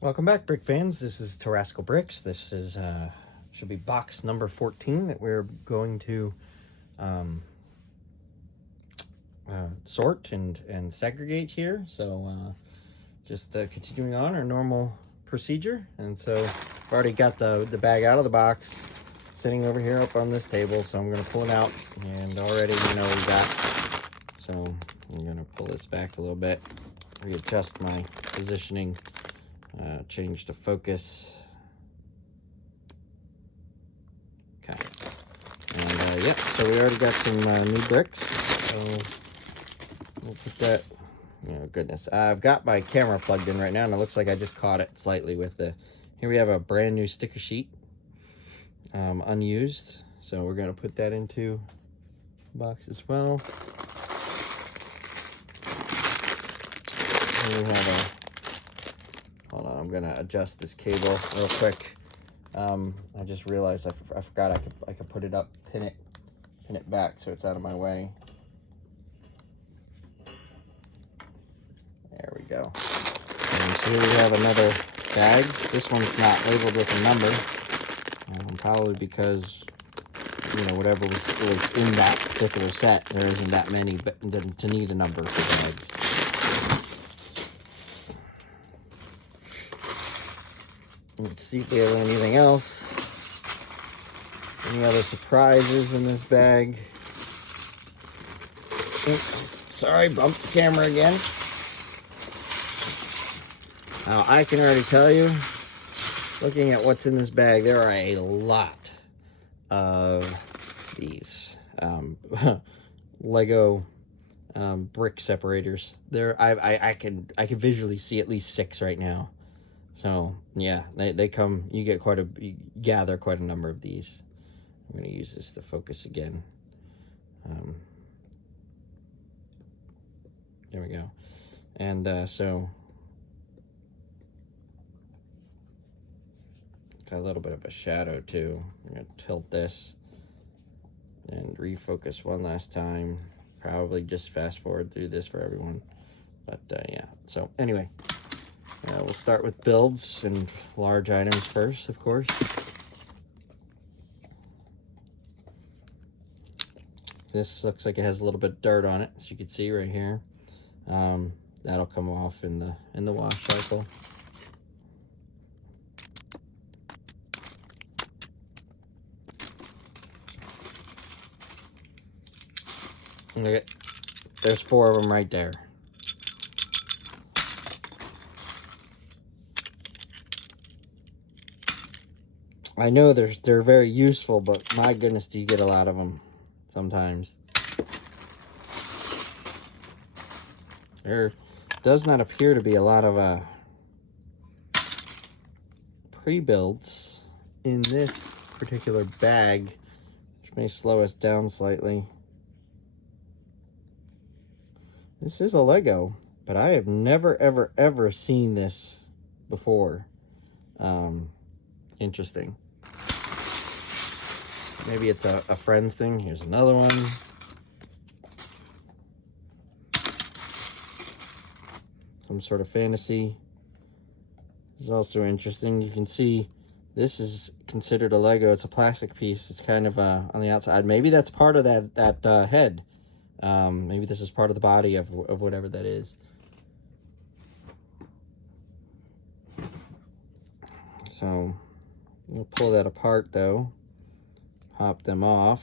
Welcome back, brick fans. This is Terrascal Bricks. This is should be box number 14 that we're going to sort and segregate here. So just continuing on our normal procedure. And so I've already got the bag out of the box, sitting over here up on this table. So I'm going to pull it out, and already we got. So I'm going to pull this back a little bit, readjust my positioning. Change the focus. Okay. And yeah, so we already got some new bricks. So we'll put that. Oh goodness, I've got my camera plugged in right now, and it looks like I just caught it slightly with the. Here we have a brand new sticker sheet, unused. So we're gonna put that into the box as well. Here we have a. Hold on, I'm gonna adjust this cable real quick. I just realized I forgot I could put it up, pin it back so it's out of my way. There we go. And so here we have another bag. This one's not labeled with a number, probably because whatever was in that particular set, there isn't that many, but to need a number for bags. Let's see if we have anything else. Any other surprises in this bag? Oops, sorry, bumped the camera again. Now, I can already tell you, looking at what's in this bag, there are a lot of these Lego brick separators. I can visually see at least 6 right now. So yeah, they come. You gather quite a number of these. I'm going to use this to focus again. There we go. And so got a little bit of a shadow too. I'm going to tilt this and refocus one last time. Probably just fast forward through this for everyone. But yeah, so anyway, we'll start with builds and large items first, of course. This looks like it has a little bit of dirt on it, as you can see right here. That'll come off in the wash cycle. Look, there's 4 of them right there. I know they're very useful, but my goodness, do you get a lot of them sometimes. There does not appear to be a lot of pre-builds in this particular bag, which may slow us down slightly. This is a Lego, but I have never, ever, ever seen this before. Interesting. Maybe it's a Friends thing. Here's another one. Some sort of fantasy. This is also interesting. You can see this is considered a Lego. It's a plastic piece. It's kind of on the outside. Maybe that's part of that head. Maybe this is part of the body of whatever that is. So we'll pull that apart though. Pop them off.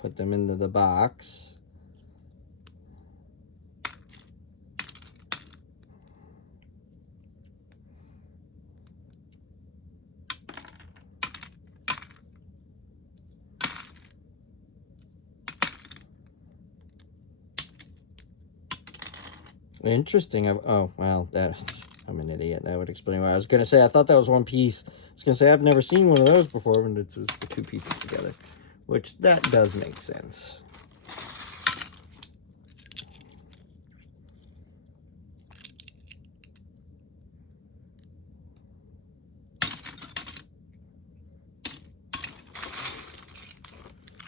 Put them into the box. Interesting. Oh, well, I'm an idiot. That would explain why. I was going to say, I thought that was one piece. I was going to say, I've never seen one of those before, and it was the 2 pieces together, which that does make sense.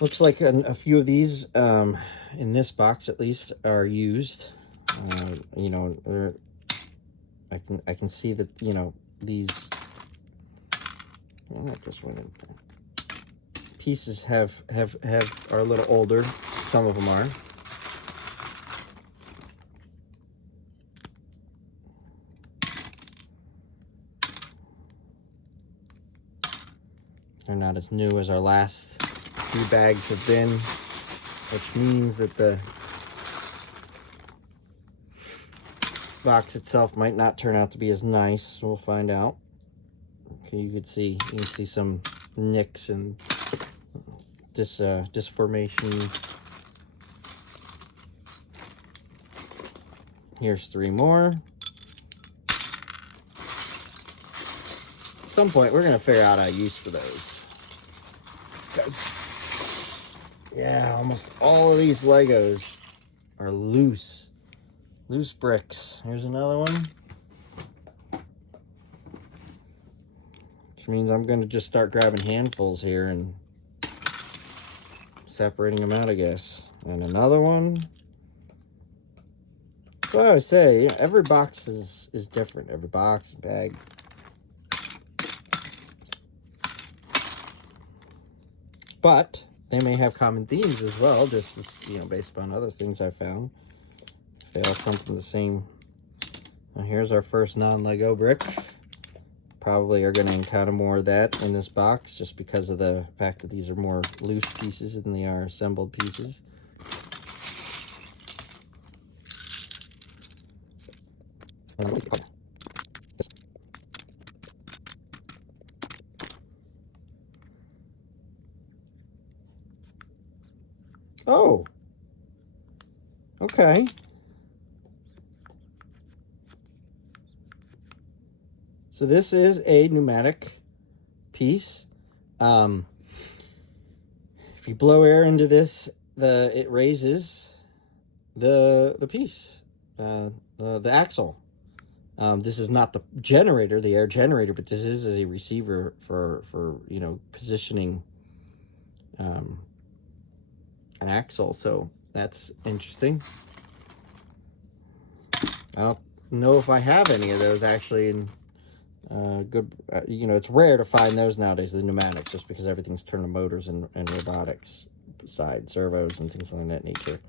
Looks like a few of these, in this box at least, are used. I can see that, you know, these pieces are a little older. Some of them are. They're not as new as our last few bags have been, which means that the box itself might not turn out to be as nice. We'll find out. Okay, you can see some nicks and disformation. Here's 3 more. At some point, we're gonna figure out a use for those. Yeah, almost all of these Legos are loose bricks. Here's another one. Which means I'm gonna just start grabbing handfuls here and separating them out, I guess. And another one. So I always say, every box is different. Every box, bag. But they may have common themes as well, just as, you know, based upon other things I found. They all come from the same. Now here's our first non-Lego brick. Probably are going to encounter more of that in this box, just because of the fact that these are more loose pieces than they are assembled pieces. Oh, okay. So this is a pneumatic piece. If you blow air into this, it raises the piece, the axle. This is not the generator, the air generator, but this is a receiver for you know, positioning an axle. So that's interesting. I don't know if I have any of those actually in good, you know, it's rare to find those nowadays, the pneumatics, just because everything's turned to motors and robotics side, servos and things like that nature.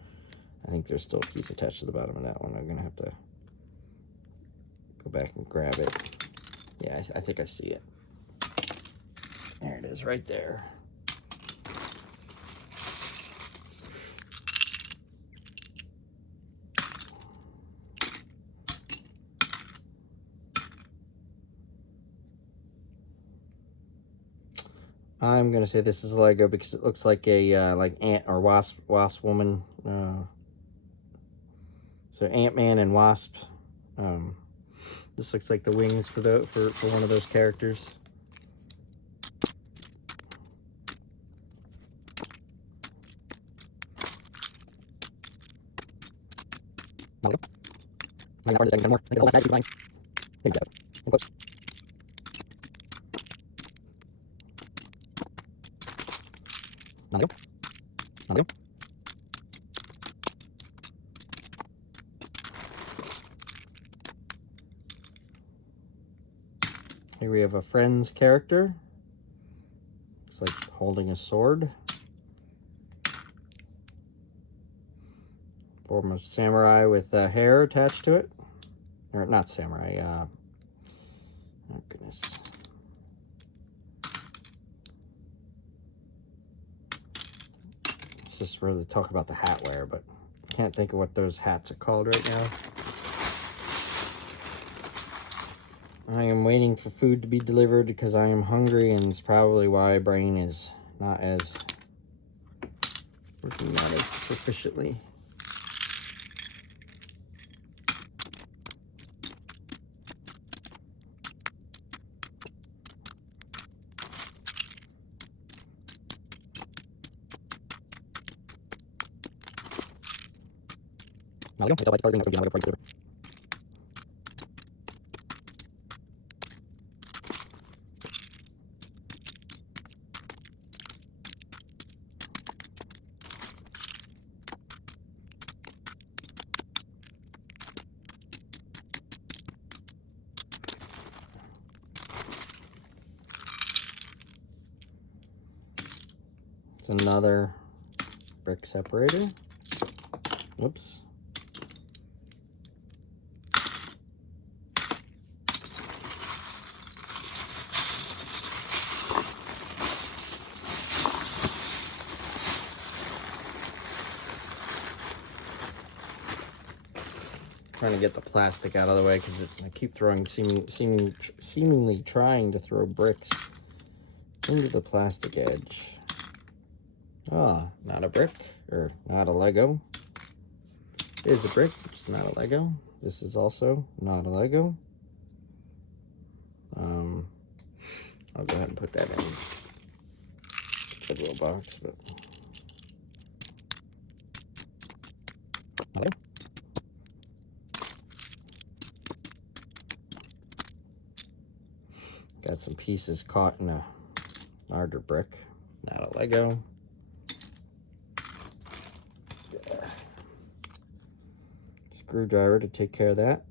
I think there's still a piece attached to the bottom of that one. I'm gonna have to go back and grab it. Yeah, I think I see it. There it is, right there. I'm gonna say this is Lego because it looks like a like ant or wasp woman. So Ant-Man and Wasp. This looks like the wings for one of those characters. Here we have a Friends character. Looks like holding a sword. Form of samurai with hair attached to it. Or not samurai, oh goodness. It's just really talk about the hat wear, but I can't think of what those hats are called right now. I am waiting for food to be delivered because I am hungry, and it's probably why my brain is not as working not as sufficiently. It's another brick separator. Whoops. Trying to get the plastic out of the way because I keep throwing seemingly trying to throw bricks into the plastic edge. Ah, not a brick, or not a Lego. It is a brick, it's not a Lego. This is also not a Lego. I'll go ahead and put that in the little box, but okay. Got some pieces caught in a larger brick, not a Lego. Screwdriver to take care of that.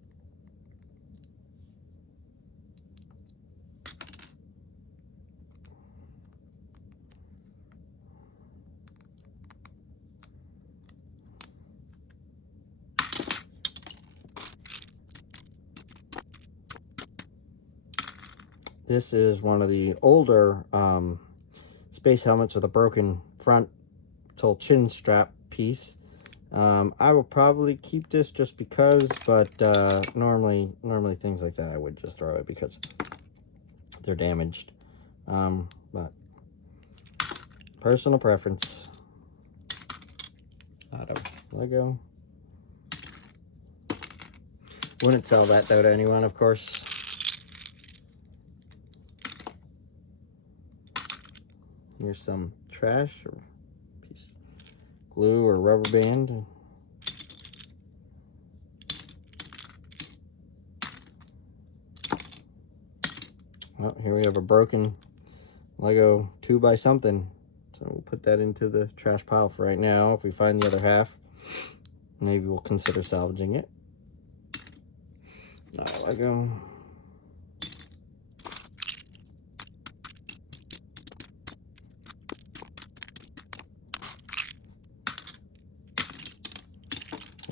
This is one of the older space helmets with a broken frontal chin strap piece. I will probably keep this just because, but normally things like that I would just throw it because they're damaged. But personal preference. Out of Lego. Wouldn't sell that though to anyone, of course. Here's some trash or piece of glue or rubber band. Well, here we have a broken Lego 2x something. So we'll put that into the trash pile for right now. If we find the other half, maybe we'll consider salvaging it. Not a Lego.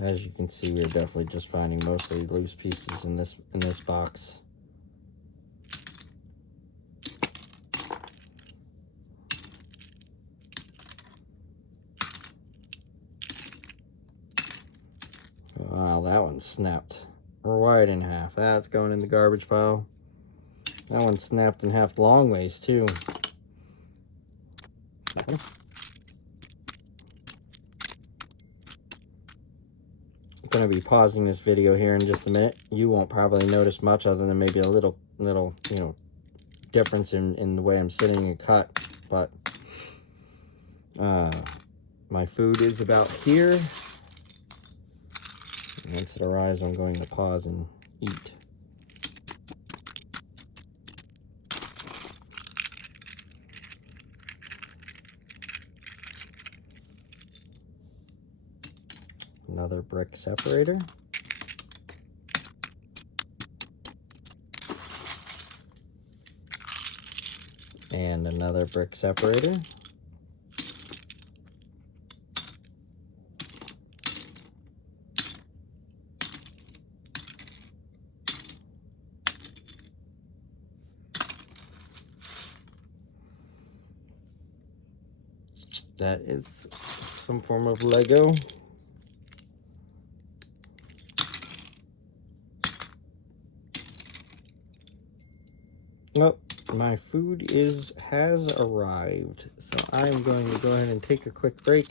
As you can see, we're definitely just finding mostly loose pieces in this box. Wow, that one snapped right in half. That's going in the garbage pile. That one snapped in half long ways too. Okay. I'm going to be pausing this video here in just a minute. You won't probably notice much other than maybe a little you know, difference in the way I'm sitting and cut, but my food is about here. Once it arrives, I'm going to pause and eat. Another brick separator. And another brick separator. That is some form of Lego. Oh, my food has arrived. So I'm going to go ahead and take a quick break.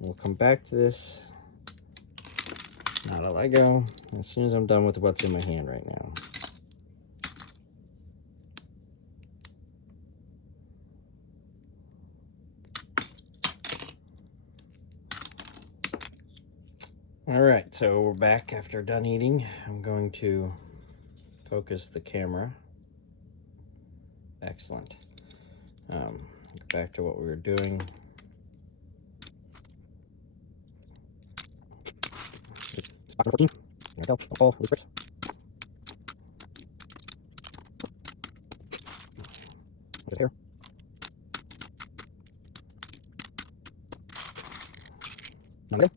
We'll come back to this. Not a Lego. As soon as I'm done with what's in my hand right now. All right, so we're back after done eating. I'm going to focus the camera. Excellent. Back to what we were doing. Box 14. There we go. Oh, loose bricks. Good here. Yes.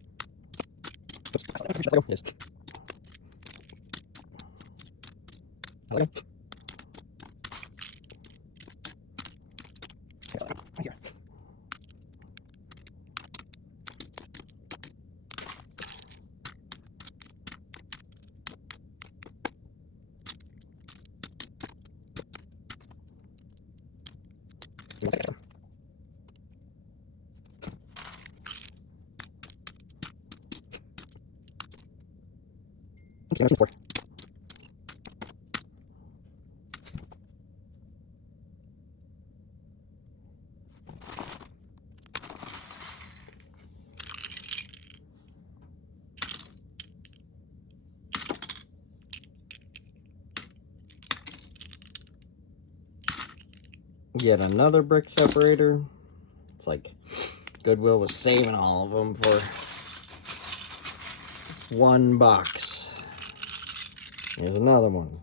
Yet another brick separator. It's like Goodwill was saving all of them for one box. Here's another one.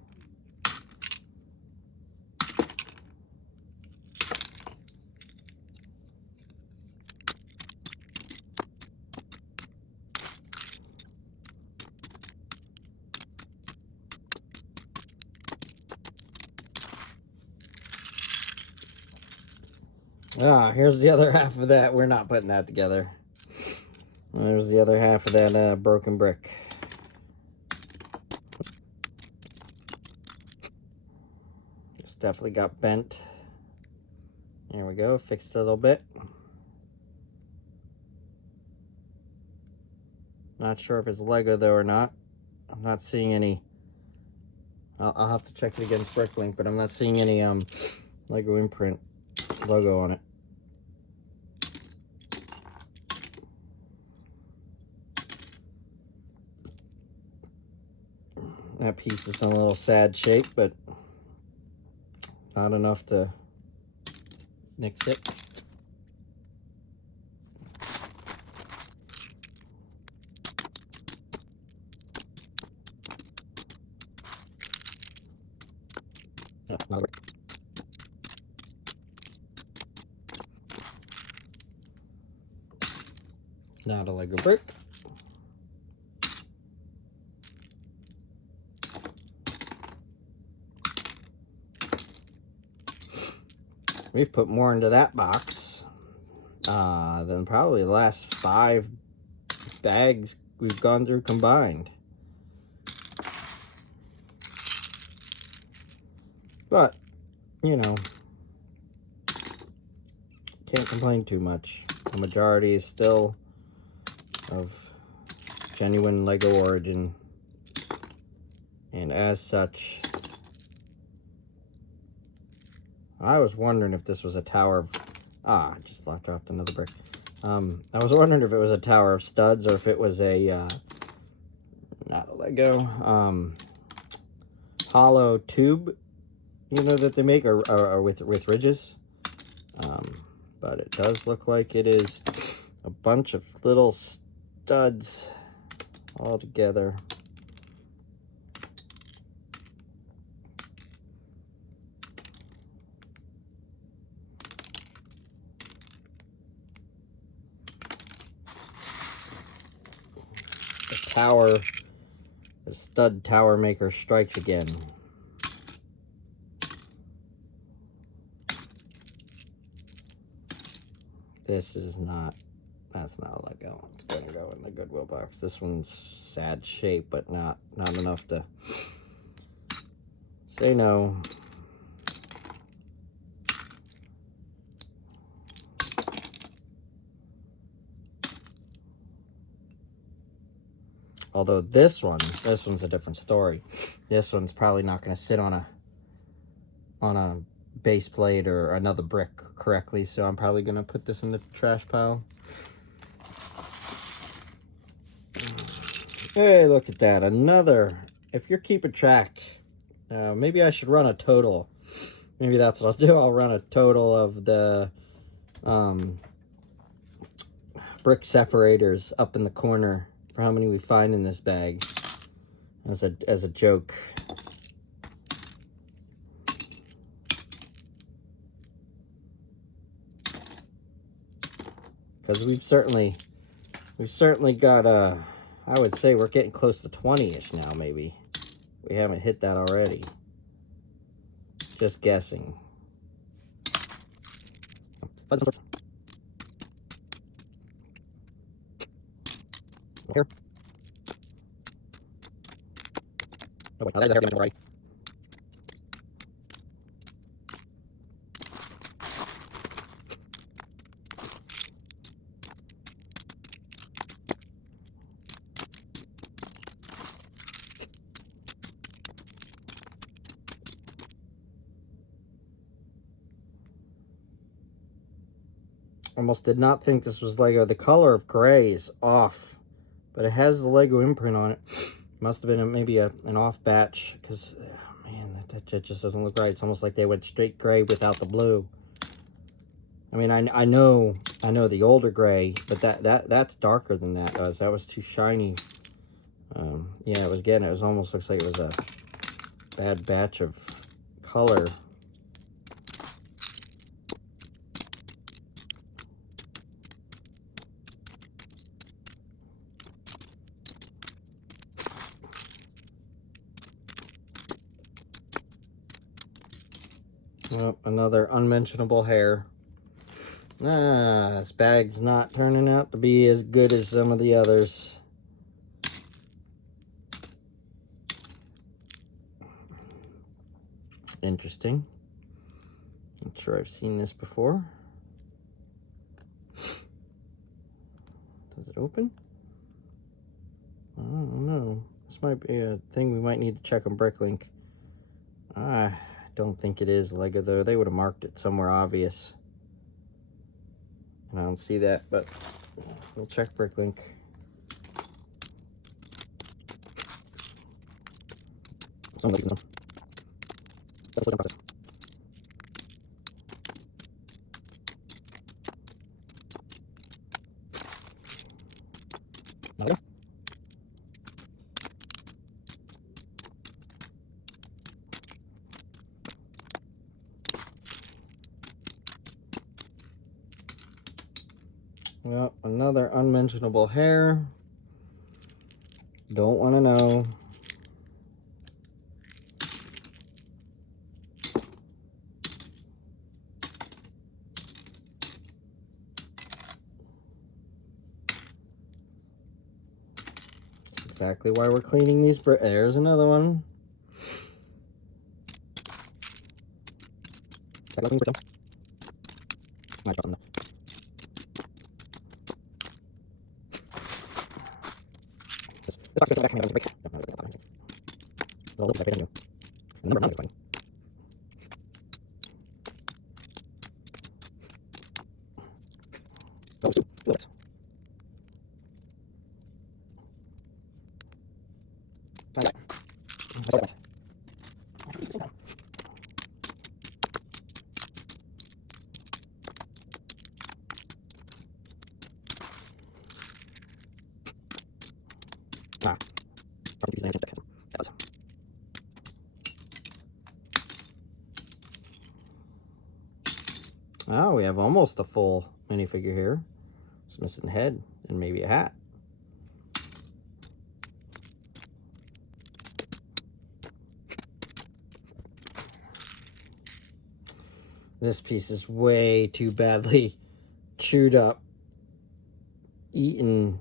Ah, here's the other half of that. We're not putting that together. There's the other half of that broken brick. It's definitely got bent. There we go, fixed it a little bit. Not sure if it's Lego though or not. I'm not seeing any. I'll have to check it against Bricklink, but I'm not seeing any Lego imprint logo on it. That piece is in a little sad shape, but not enough to nix it. No, not a brick. Not a Lego brick. We've put more into that box than probably the last 5 bags we've gone through combined. But, you know, can't complain too much. The majority is still of genuine Lego origin. And as such, I was wondering if this was a tower of... I just dropped another brick. I was wondering if it was a tower of studs or if it was a... not a Lego. Hollow tube, you know, that they make, or with ridges. But it does look like it is a bunch of little studs all together. The stud tower maker strikes again. This is not, that's not a Lego. It's gonna go in the Goodwill box. This one's sad shape, but not enough to say no. Although this one's a different story. This one's probably not going to sit on a base plate or another brick correctly, so I'm probably going to put this in the trash pile. Hey, look at that. Another. If you're keeping track, maybe I should run a total. Maybe that's what I'll do. I'll run a total of the brick separators up in the corner for how many we find in this bag as a joke. Because we've certainly We've certainly got, I would say we're getting close to 20-ish now, maybe. We haven't hit that already. Just guessing. Here. Oh, wait, there's a hair already. Almost did not think this was Lego. The color of gray is off, but it has the Lego imprint on it. Must have been maybe an off batch, because man, that just doesn't look right. It's almost like they went straight gray without the blue. I mean, I know the older gray, but that's darker than that does. That was too shiny. Yeah, it was almost looks like it was a bad batch of color. Well, another unmentionable hair. This bag's not turning out to be as good as some of the others. Interesting. Not sure I've seen this before. Does it open? I don't know. This might be a thing we might need to check on Bricklink. I don't think it is Lego though. They would have marked it somewhere obvious. And I don't see that, but we'll check Bricklink. Some of these, well, another unmentionable hair. Don't want to know. Exactly why we're cleaning these. There's another one. Oh, we have almost a full minifigure here. It's missing the head and maybe a hat. This piece is way too badly chewed up, eaten,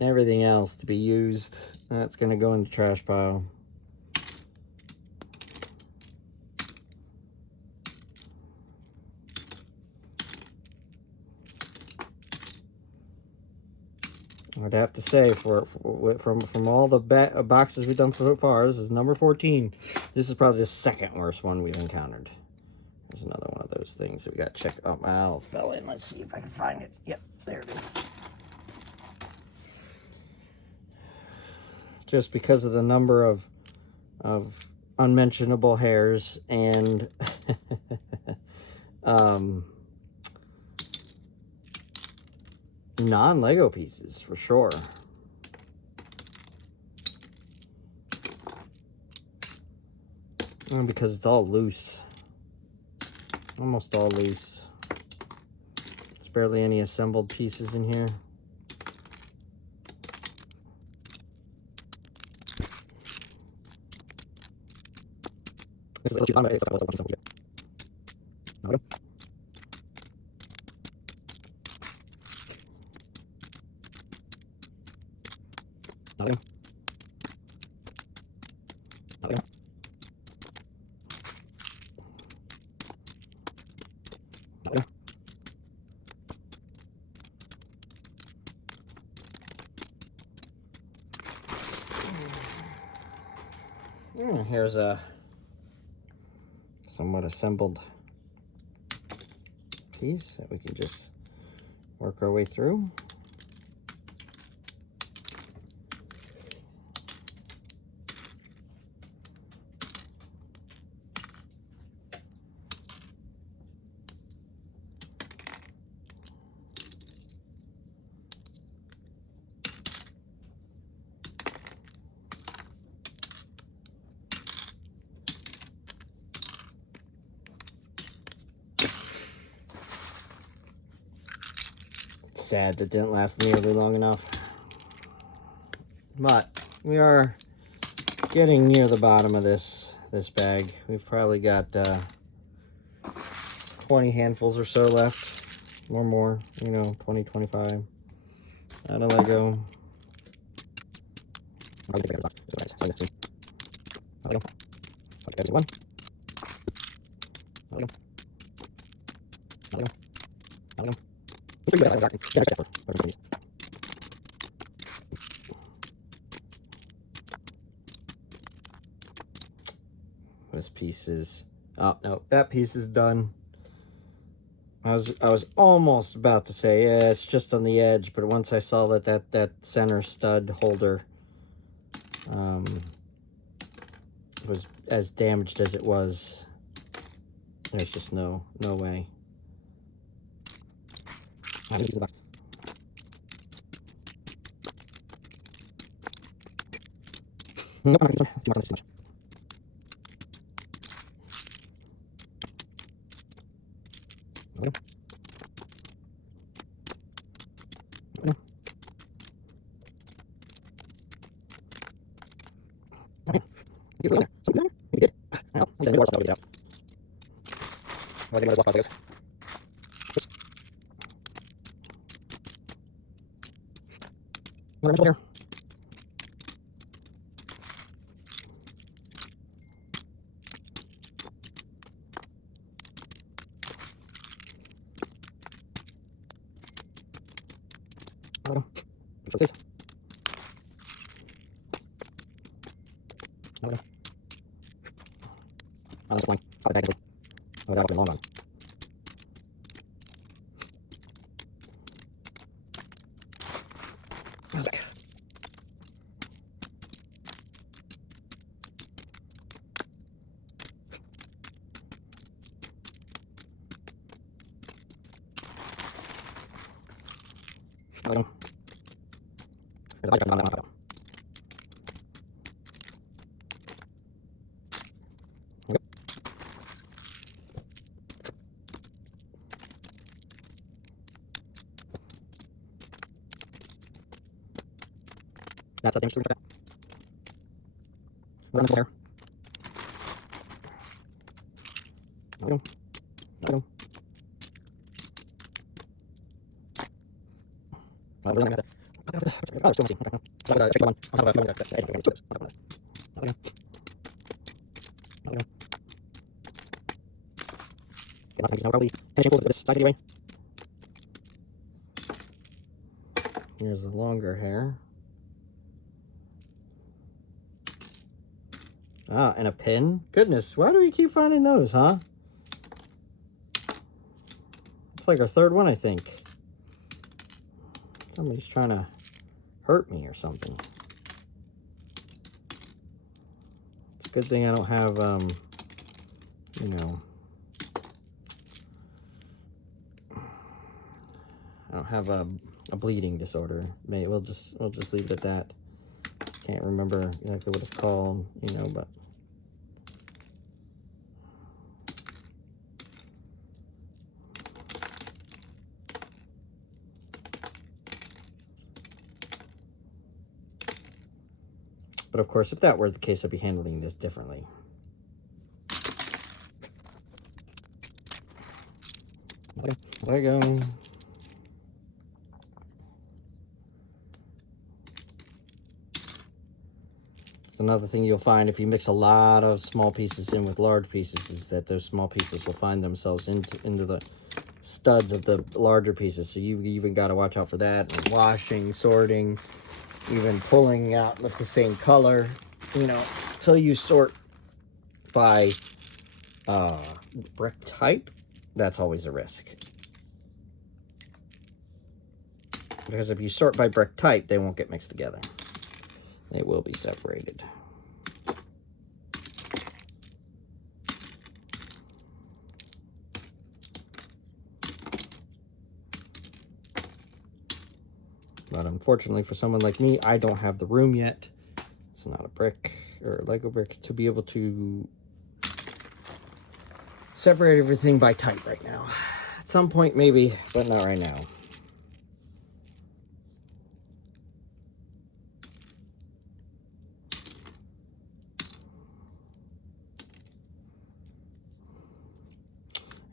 everything else to be used. That's gonna go in the trash pile. I'd have to say, from all the boxes we've done so far, this is number 14. This is probably the second worst one we've encountered. There's another one of those things that we got to check. Oh, Mal fell in. Let's see if I can find it. Yep, there it is. Just because of the number of unmentionable hairs and non-Lego pieces, for sure. And because it's all loose. Almost all loose. There's barely any assembled pieces in here. Here's a somewhat assembled piece that we can just work our way through. Sad that didn't last nearly long enough, but we are getting near the bottom of this bag. We've probably got 20 handfuls or so left, or more, you know, 20, 25 out of Lego. This piece is, oh no, that piece is done. I was almost about to say, yeah, it's just on the edge, but once I saw that center stud holder was as damaged as it was, there's just no way. That's the damage to that. Run there. No. No. Oh, we're gonna oh, still missing. Okay. So I'm gonna check one. I'll have a few minutes. Probably finishing close to this side anyway. Here's a longer hair. Ah, and a pin. Goodness, why do we keep finding those, huh? It's like our third one, I think. Somebody's trying to hurt me or something. It's a good thing I don't have, you know, I don't have a bleeding disorder. We'll just leave it at that. Can't remember exactly what it's called, you know, but of course, if that were the case, I'd be handling this differently. Lego. Another thing you'll find if you mix a lot of small pieces in with large pieces is that those small pieces will find themselves into the studs of the larger pieces. So you even got to watch out for that. And washing, sorting, even pulling out with the same color, you know. So you sort by brick type, that's always a risk. Because if you sort by brick type, they won't get mixed together. They will be separated. But unfortunately for someone like me, I don't have the room yet. It's not a brick or a Lego brick to be able to separate everything by type right now. At some point maybe, but not right now.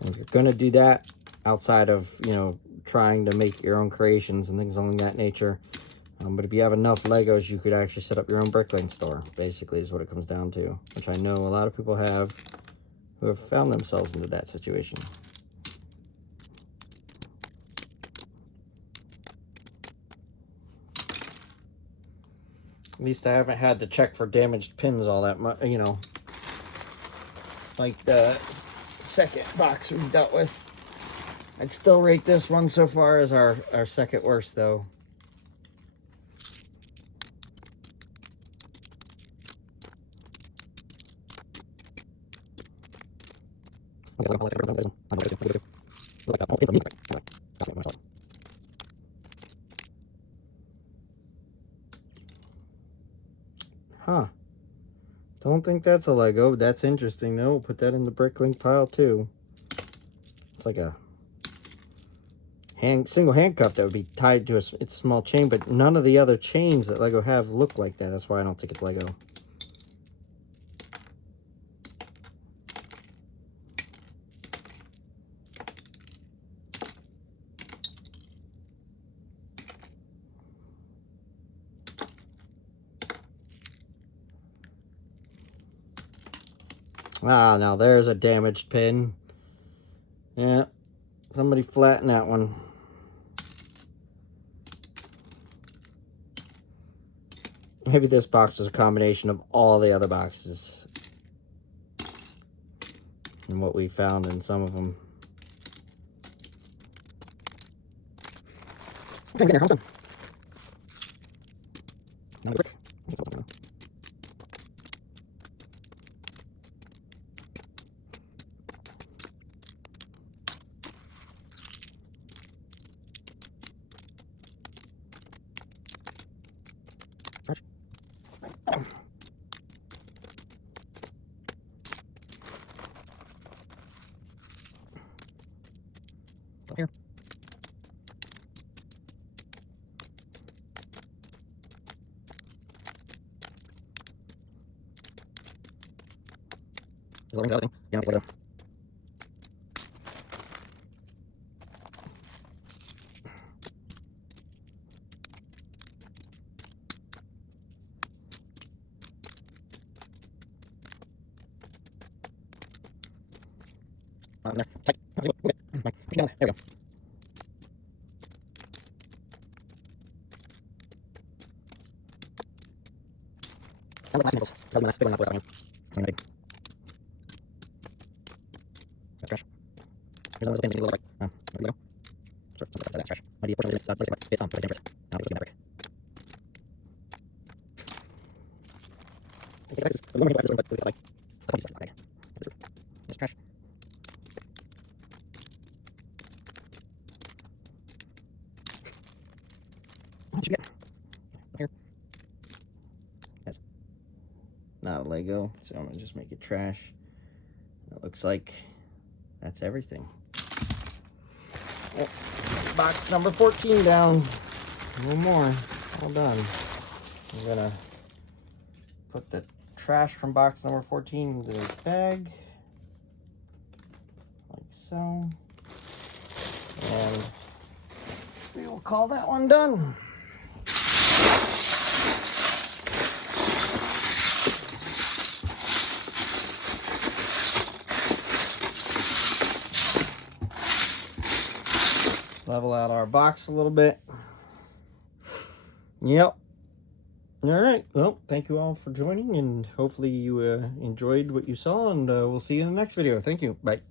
And if you're gonna do that, outside of, you know, trying to make your own creations and things along that nature, but if you have enough Legos, you could actually set up your own bricklaying store, basically is what it comes down to, which I know a lot of people have who have found themselves into that situation. At least I haven't had to check for damaged pins all that much, you know, like the second box we've dealt with. I'd still rate this one so far as our second worst, though. Huh. Don't think that's a Lego. That's interesting, though. We'll put that in the bricklink pile, too. It's like a single handcuff that would be tied to its small chain, but none of the other chains that Lego have look like that. That's why I don't think it's Lego. Ah, now there's a damaged pin. Yeah, somebody flattened that one. Maybe this box is a combination of all the other boxes and what we found in some of them. Here. There we go. That's trash. Here's another thing, right. There we go. Sure, that's trash. Might be a portion of it. It's but it's dangerous. Now let's look at that brick. It's trash. What did you get? Here. That's not a Lego, so I'm gonna just make it trash. It looks like that's everything. Oh, box number 14 down. One more. All done. I'm gonna put the trash from box number 14 into this bag. Like so. And we will call that one done. Level out our box a little bit. Yep. All right. Well, thank you all for joining, and hopefully you enjoyed what you saw, and we'll see you in the next video. Thank you. Bye.